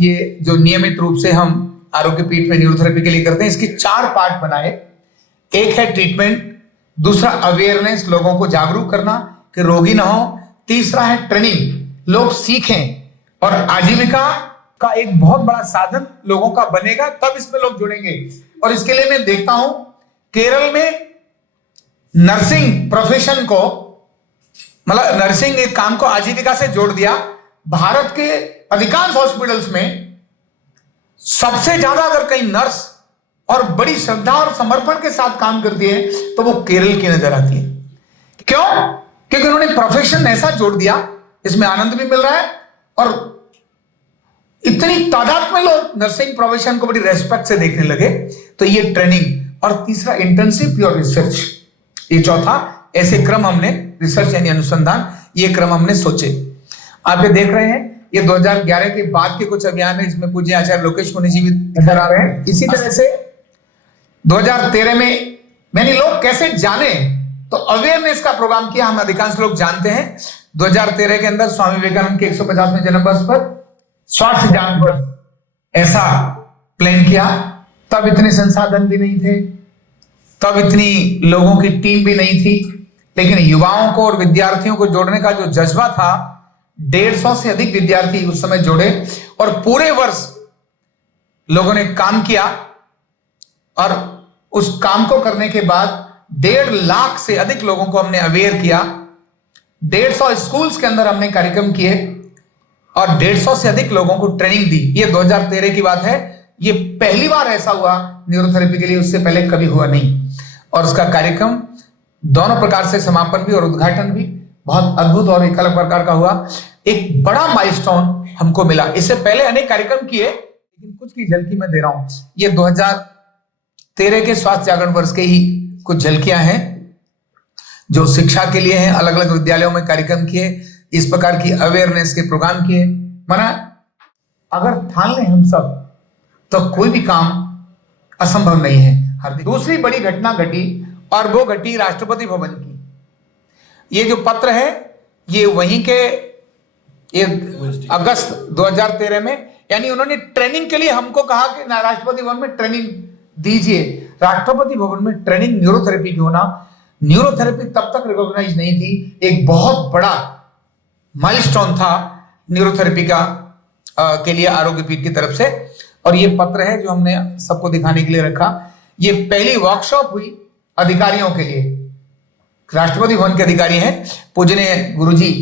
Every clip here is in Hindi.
ये जो नियमित रूप से हम आरोग्य पीठ में न्यूरोथेरेपी के लिए करते हैं, इसके 4 पार्ट बनाए। एक है ट्रीटमेंट, दूसरा अवेयरनेस, लोगों को जागरूक करना कि रोगी ना हो, तीसरा है ट्रेनिंग, लोग सीखें, और आजीविका का एक बहुत बड़ा साधन लोगों का बनेगा, तब इसमें लोग जुड़ेंगे। और इसके लिए मैं देखता हूं केरल में नर्सिंग प्रोफेशन को, मतलब नर्सिंग एक काम को आजीविका से जोड़ दिया। भारत के अधिकांश हॉस्पिटल्स में सबसे ज्यादा अगर कहीं नर्स और बड़ी श्रद्धा और समर्पण के साथ काम करती है तो वो केरल की नजर आती है। क्यों? क्योंकि उन्होंने प्रोफेशन ऐसा जोड़ दिया, इसमें आनंद भी मिल रहा है और इतनी तादाद में लोग नर्सिंग प्रोफेशन को बड़ी रेस्पेक्ट से देखने लगे। तो ये ट्रेनिंग, और तीसरा इंटर्नशिप और रिसर्च, ये चौथा ऐसे क्रम हमने, रिसर्च यानी अनुसंधान, ये क्रम हमने सोचे। आप ये देख रहे हैं, ये 2011 के बाद के कुछ अभियान है, इसमें पूज्य आचार्य लोकेश मुनि जी भी नजर आ रहे हैं। इसी तरह से 2013 में मैंने लोग कैसे जाने, तो अवेयरनेस का प्रोग्राम किया। हम अधिकांश लोग जानते हैं 2013 के अंदर स्वामी विवेकानंद के 150वें जन्म वर्ष पर स्वास्थ्य जान पर ऐसा प्लान किया। तब इतने संसाधन भी नहीं थे, तब इतनी लोगों की टीम भी नहीं थी, लेकिन युवाओं को और विद्यार्थियों को जोड़ने का जो जज्बा था, 150 से अधिक विद्यार्थी उस समय जोड़े और पूरे वर्ष लोगों ने काम किया। और उस काम को करने के बाद 1.5 लाख से अधिक लोगों को हमने अवेयर किया। 150 स्कूल्स के अंदर हमने कार्यक्रम किए और 150 से अधिक लोगों को ट्रेनिंग दी। ये 2013 की बात है। ये पहली बार ऐसा हुआ न्यूरोथेरेपी के लिए, उससे पहले कभी हुआ नहीं। और उसका कार्यक्रम दोनों प्रकार से, समापन भी और उद्घाटन भी बहुत अद्भुत और एक अलग प्रकार का हुआ। एक बड़ा माइलस्टोन हमको मिला। इससे पहले अनेक कार्यक्रम किए, लेकिन कुछ की झलकी मैं दे रहा हूं। ये 2013 के स्वास्थ्य जागरण वर्ष के ही कुछ झलकियां हैं जो शिक्षा के लिए हैं। अलग अलग विद्यालयों में कार्यक्रम किए, इस प्रकार की अवेयरनेस के प्रोग्राम किए। माना अगर ठान लें हम सब तो कोई भी काम असंभव नहीं है। दूसरी बड़ी घटना घटी और वो घटी राष्ट्रपति भवन की। ये जो पत्र है ये वहीं के, ये अगस्त 2013 में, यानी उन्होंने ट्रेनिंग के लिए हमको कहा कि राष्ट्रपति भवन में ट्रेनिंग दीजिए। राष्ट्रपति भवन में ट्रेनिंग न्यूरोथेरेपी की होना, न्यूरोथेरेपी तब तक रिकॉग्नाइज नहीं थी। एक बहुत बड़ा माइलस्टोन था न्यूरोथेरेपी का के लिए आरोग्य पीठ की तरफ से। और ये पत्र है जो हमने सबको दिखाने के लिए रखा। ये पहली वर्कशॉप हुई अधिकारियों के लिए। राष्ट्रपति भवन के अधिकारी हैं, पूजनीय गुरुजी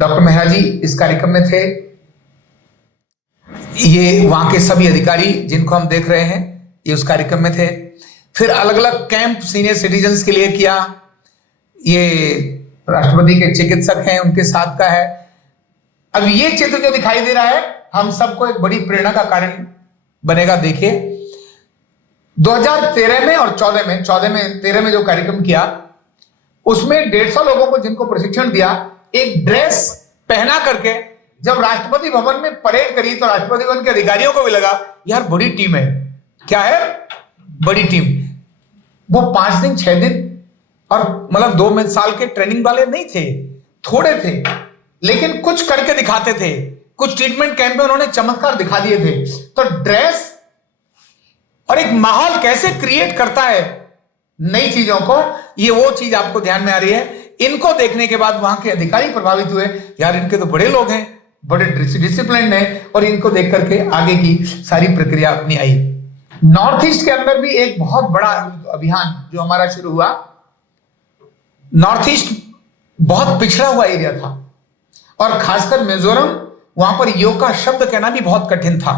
डॉक्टर मेहरा जी इस कार्यक्रम में थे। ये वहां के सभी अधिकारी जिनको हम देख रहे हैं, ये उस कार्यक्रम में थे। फिर अलग अलग कैंप सीनियर सिटीजन्स के लिए किया। ये राष्ट्रपति के चिकित्सक हैं, उनके साथ का है। अब ये चित्र जो दिखाई दे रहा है, हम सबको एक बड़ी प्रेरणा का कारण बनेगा। देखिए 2013 में और 13 में जो कार्यक्रम किया, उसमें 150 लोगों को जिनको प्रशिक्षण दिया, एक ड्रेस पहना करके जब राष्ट्रपति भवन में परेड करी तो राष्ट्रपति भवन के अधिकारियों को भी लगा यार बड़ी टीम है। क्या है? बड़ी टीम। वो 5 दिन 6 दिन और मतलब 2 साल के ट्रेनिंग वाले नहीं थे, थोड़े थे, लेकिन कुछ करके दिखाते थे। कुछ ट्रीटमेंट कैंप में उन्होंने चमत्कार दिखा दिए थे। तो ड्रेस और एक माहौल कैसे क्रिएट करता है नई चीजों को, ये वो चीज आपको ध्यान में आ रही है। इनको देखने के बाद वहां के अधिकारी प्रभावित हुए, यार इनके तो बड़े लोग हैं, बड़े डिसिप्लिन हैं, और इनको देख करके आगे की सारी प्रक्रिया अपनी आई। नॉर्थ ईस्ट के अंदर भी एक बहुत बड़ा अभियान जो हमारा शुरू हुआ। नॉर्थ ईस्ट बहुत पिछड़ा हुआ एरिया था और खासकर मिजोरम, वहां पर योग का शब्द कहना भी बहुत कठिन था।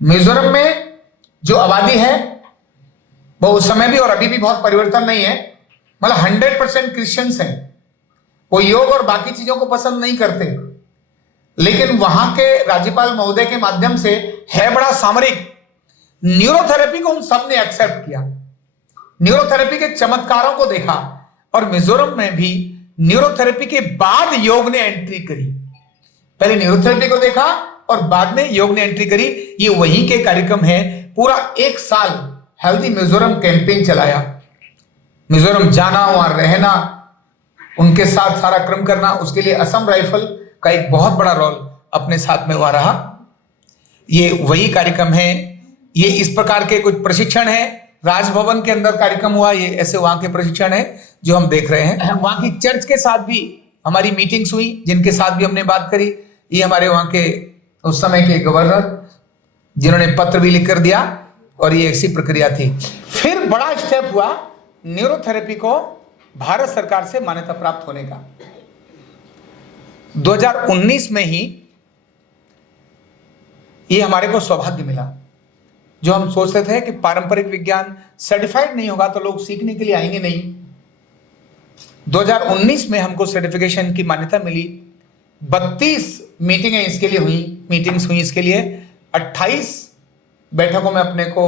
मिजोरम में जो आबादी है वो उस समय भी और अभी भी बहुत परिवर्तन नहीं है। मतलब 100% क्रिश्चियंस हैं। वो योग और बाकी चीजों को पसंद नहीं करते, लेकिन वहां के राज्यपाल महोदय के माध्यम से है बड़ा सामरिक। न्यूरोथेरेपी को उन सब ने एक्सेप्ट किया, न्यूरोथेरेपी के चमत्कारों को देखा। और मिजोरम में भी न्यूरोथेरेपी के बाद योग ने एंट्री करी। पहले न्यूरोथेरेपी को देखा और बाद में योग ने एंट्री करी। ये वहीं के कार्यक्रम है। पूरा 1 साल हेल्दी मिजोरम कैंपेन चलाया। मिजोरम जाना, वहां रहना, उनके साथ सारा क्रम करना, उसके लिए असम राइफल का एक बहुत बड़ा रोल अपने साथ में हुआ रहा। ये वही कार्यक्रम है, ये इस प्रकार के कुछ प्रशिक्षण है। राजभवन के अंदर कार्यक्रम हुआ, ये ऐसे वहां के प्रशिक्षण है जो हम देख रहे हैं। वहां की चर्च के साथ भी हमारी मीटिंग्स हुई, जिनके साथ भी हमने बात करी। ये हमारे वहां के उस समय के गवर्नर, जिन्होंने पत्र भी लिख कर दिया, और ये ऐसी प्रक्रिया थी। फिर बड़ा स्टेप हुआ न्यूरोथेरेपी को भारत सरकार से मान्यता प्राप्त होने का। 2019 में ही ये हमारे को सौभाग्य मिला। जो हम सोचते थे कि पारंपरिक विज्ञान सर्टिफाइड नहीं होगा तो लोग सीखने के लिए आएंगे नहीं, 2019 में हमको सर्टिफिकेशन की मान्यता मिली। 32 मीटिंग्स इसके हुई इसके लिए। 28 बैठकों में अपने को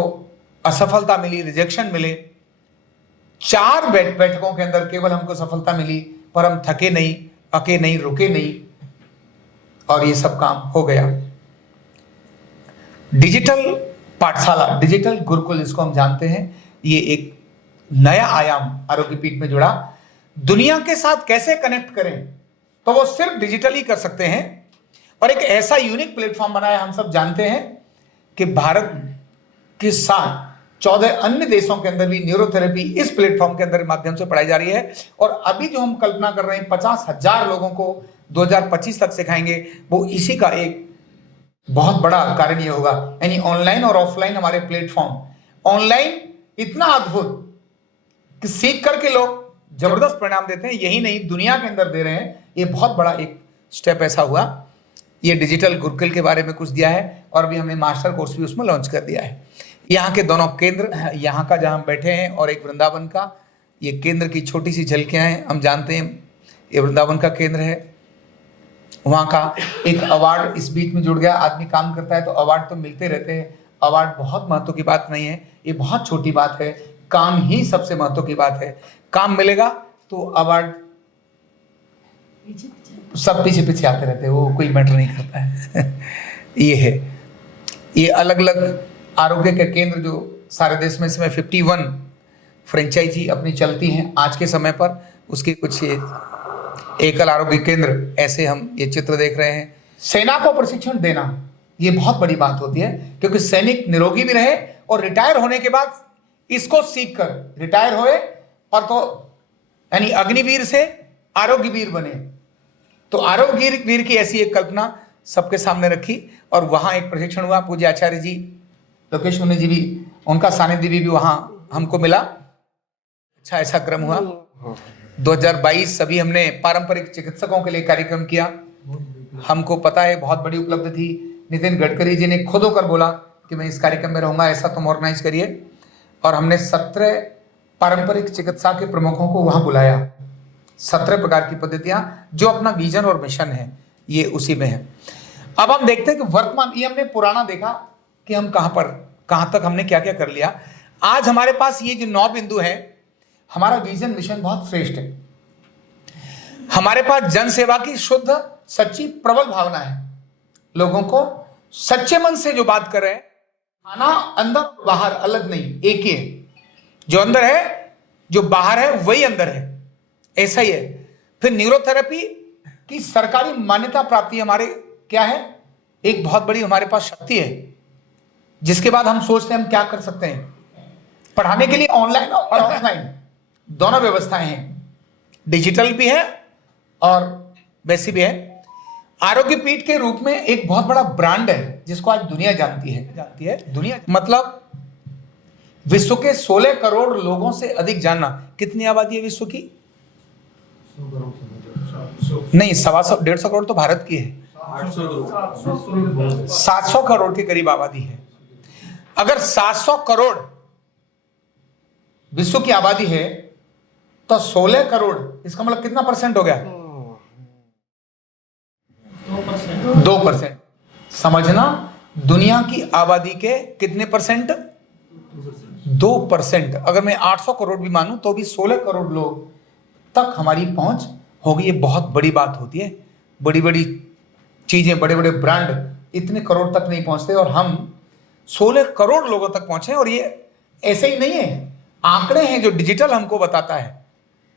असफलता मिली, रिजेक्शन मिले। 4 बैठकों के अंदर केवल हमको सफलता मिली, पर हम थके नहीं, अके नहीं, रुके नहीं, और ये सब काम हो गया। डिजिटल पाठशाला, डिजिटल गुरुकुल इसको हम जानते हैं, ये एक नया आयाम आरोग्य पीठ में जुड़ा। दुनिया के साथ कैसे कनेक्ट करें, तो वो सिर्फ डिजिटल ही कर सकते हैं। और एक ऐसा यूनिक प्लेटफॉर्म बनाया। हम सब जानते हैं कि भारत के साथ 14 अन्य देशों के अंदर भी न्यूरोथेरेपी इस प्लेटफॉर्म के अंदर माध्यम से पढ़ाई जा रही है। और अभी जो हम कल्पना कर रहे हैं 50,000 लोगों को 2025 तक सिखाएंगे, वो इसी का एक बहुत बड़ा कारण ये होगा। यानी ऑनलाइन और ऑफलाइन हमारे प्लेटफॉर्म। ऑनलाइन इतना अद्भुत कि सीख करके लोग जबरदस्त परिणाम देते हैं, यही नहीं दुनिया के अंदर दे रहे हैं। ये बहुत बड़ा एक स्टेप ऐसा हुआ। ये डिजिटल गुरुकुल के बारे में कुछ दिया है, और अभी हमने मास्टर कोर्स भी उसमें लॉन्च कर दिया है। यहाँ के दोनों केंद्र, यहाँ का जहाँ हम बैठे हैं और एक वृंदावन का, ये केंद्र की छोटी सी झलकियाँ हैं। हम जानते हैं ये वृंदावन का केंद्र है। वहाँ का एक अवार्ड इस बीच में जुड़ गया। आदमी काम करता है तो अवार्ड तो मिलते रहते हैं। अवार्ड बहुत महत्व की बात नहीं है, ये बहुत छोटी बात है। काम ही सबसे महत्व की बात है। काम मिलेगा तो अवार्ड सब पीछे पीछे आते रहते हैं, वो कोई मैटर नहीं करता है। ये है, ये अलग अलग आरोग्य के केंद्र जो सारे देश में, इसमें 51 फ्रेंचाइजी अपनी चलती हैं आज के समय पर। उसके कुछ एकल आरोग्य केंद्र ऐसे हम ये चित्र देख रहे हैं। सेना को प्रशिक्षण देना ये बहुत बड़ी बात होती है, क्योंकि सैनिक निरोगी भी रहे और रिटायर होने के बाद इसको सीख कर रिटायर होए, और तो यानी अग्निवीर से आरोग्यवीर बने। तो आरोग्यवीर की ऐसी एक कल्पना सबके सामने रखी, और वहां एक प्रशिक्षण हुआ। पूज्य आचार्य जी लोकेश मुनि जी भी, उनका सानिध्य भी वहां हमको मिला। अच्छा ऐसा क्रम हुआ। 2022 सभी हमने पारंपरिक चिकित्सकों के लिए कार्यक्रम किया। हमको पता है बहुत बड़ी उपलब्धि थी। नितिन गडकरी जी ने खुद होकर बोला कि मैं इस कार्यक्रम में रहूंगा, ऐसा तुम ऑर्गेनाइज करिए। और हमने 17 पारंपरिक चिकित्सा के प्रमुखों को वहां बुलाया। 17 प्रकार की पद्धतियां, जो अपना विजन और मिशन है ये उसी में है। अब हम देखते हैं कि वर्तमान, ये हमने पुराना देखा कि हम कहां तक हमने क्या क्या कर लिया। आज हमारे पास ये जो 9 बिंदु है, हमारा विजन मिशन बहुत श्रेष्ठ है। हमारे पास जन सेवा की शुद्ध सच्ची प्रबल भावना है। लोगों को सच्चे मन से जो बात कर रहे हैं, खाना अंदर बाहर अलग नहीं, एक ही है। जो अंदर है, जो बाहर है, वही अंदर है, ऐसा ही है। फिर न्यूरोथेरेपी की सरकारी मान्यता प्राप्ति हमारे क्या है, एक बहुत बड़ी हमारे पास शक्ति है, जिसके बाद हम सोचते हैं हम क्या कर सकते हैं। पढ़ाने के लिए ऑनलाइन और ऑफलाइन दोनों व्यवस्थाएं हैं, डिजिटल भी है और वैसी भी है। आरोग्य पीठ के रूप में एक बहुत बड़ा ब्रांड है, जिसको आज दुनिया जानती है। दुनिया मतलब विश्व के 16 करोड़ लोगों से अधिक जानना। कितनी आबादी है विश्व की? नहीं, 125 करोड़ तो भारत की है। 700 करोड़ के करीब आबादी है। अगर 700 करोड़ विश्व की आबादी है तो 16 करोड़, इसका मतलब कितना परसेंट हो गया? 2%। समझना, दुनिया की आबादी के कितने परसेंट? 2%। अगर मैं 800 करोड़ भी मानूं तो भी 16 करोड़ लोग तक हमारी पहुंच होगी। ये बहुत बड़ी बात होती है। बड़ी बड़ी चीजें, बड़े बड़े ब्रांड इतने करोड़ तक नहीं पहुंचते, और हम 16 करोड़ लोगों तक पहुंचे। और ये ऐसे ही नहीं है, आंकड़े हैं जो डिजिटल हमको बताता है।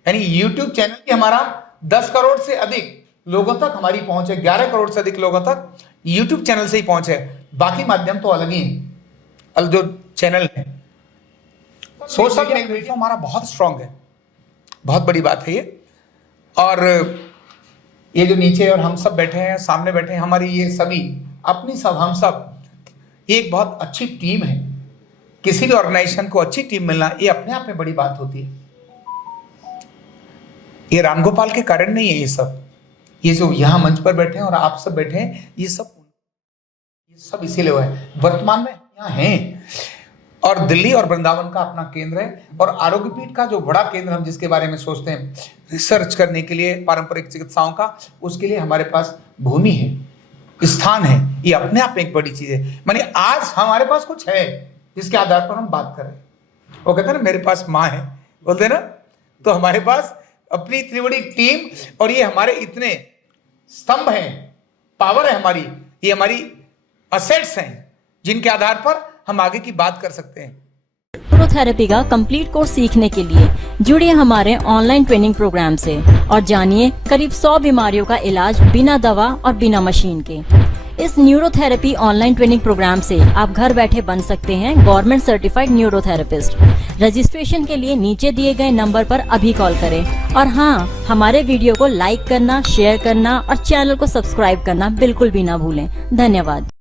यानी YouTube चैनल भी हमारा 10 करोड़ से अधिक लोगों तक हमारी पहुंच है, 11 करोड़ से अधिक लोगों तक यूट्यूब चैनल से ही पहुंच है, बाकी माध्यम तो अलग ही है, जो चैनल है। सोशल मीडिया हमारा बहुत स्ट्रांग है, बहुत बड़ी बात है ये। और ये जो नीचे और हम सब बैठे हैं, सामने बैठे हैं, हमारी ये सभी अपनी सब, हम सब एक बहुत अच्छी टीम है। किसी भी ऑर्गेनाइजेशन को अच्छी टीम मिलना ये अपने आप में बड़ी बात होती है। ये रामगोपाल के कारण नहीं है, ये जो यहाँ मंच पर बैठे हैं और आप सब बैठे हैं, ये सब इसीलिए हुआ है। वर्तमान में यहाँ हैं और दिल्ली और वृंदावन का अपना केंद्र है, और आरोग्य पीठ का जो बड़ा केंद्र हम जिसके बारे में सोचते हैं रिसर्च करने के लिए पारंपरिक चिकित्साओं का, उसके लिए हमारे पास भूमि है, स्थान है। ये अपने आप में एक बड़ी चीज है। माने आज हमारे पास कुछ है जिसके आधार पर हम बात कर रहे हैं। वो कहते हैं ना मेरे पास माँ है, बोलते ना, तो हमारे पास अपनी इतनी बड़ी टीम और ये हमारे इतने स्तंभ हैं, पावर है हमारी, ये हमारी असेट्स हैं जिनके आधार पर हम आगे की बात कर सकते हैं। न्यूरोथेरेपी का कंप्लीट कोर्स सीखने के लिए जुड़िए हमारे ऑनलाइन ट्रेनिंग प्रोग्राम से और जानिए करीब 100 बीमारियों का इलाज बिना दवा और बिना मशीन के। इस न्यूरोथेरेपी ऑनलाइन ट्रेनिंग प्रोग्राम से आप घर बैठे बन सकते हैं गवर्नमेंट सर्टिफाइड न्यूरोथेरेपिस्ट। रजिस्ट्रेशन के लिए नीचे दिए गए नंबर पर अभी कॉल करें। और हाँ, हमारे वीडियो को लाइक करना, शेयर करना और चैनल को सब्सक्राइब करना बिल्कुल भी ना भूलें। धन्यवाद।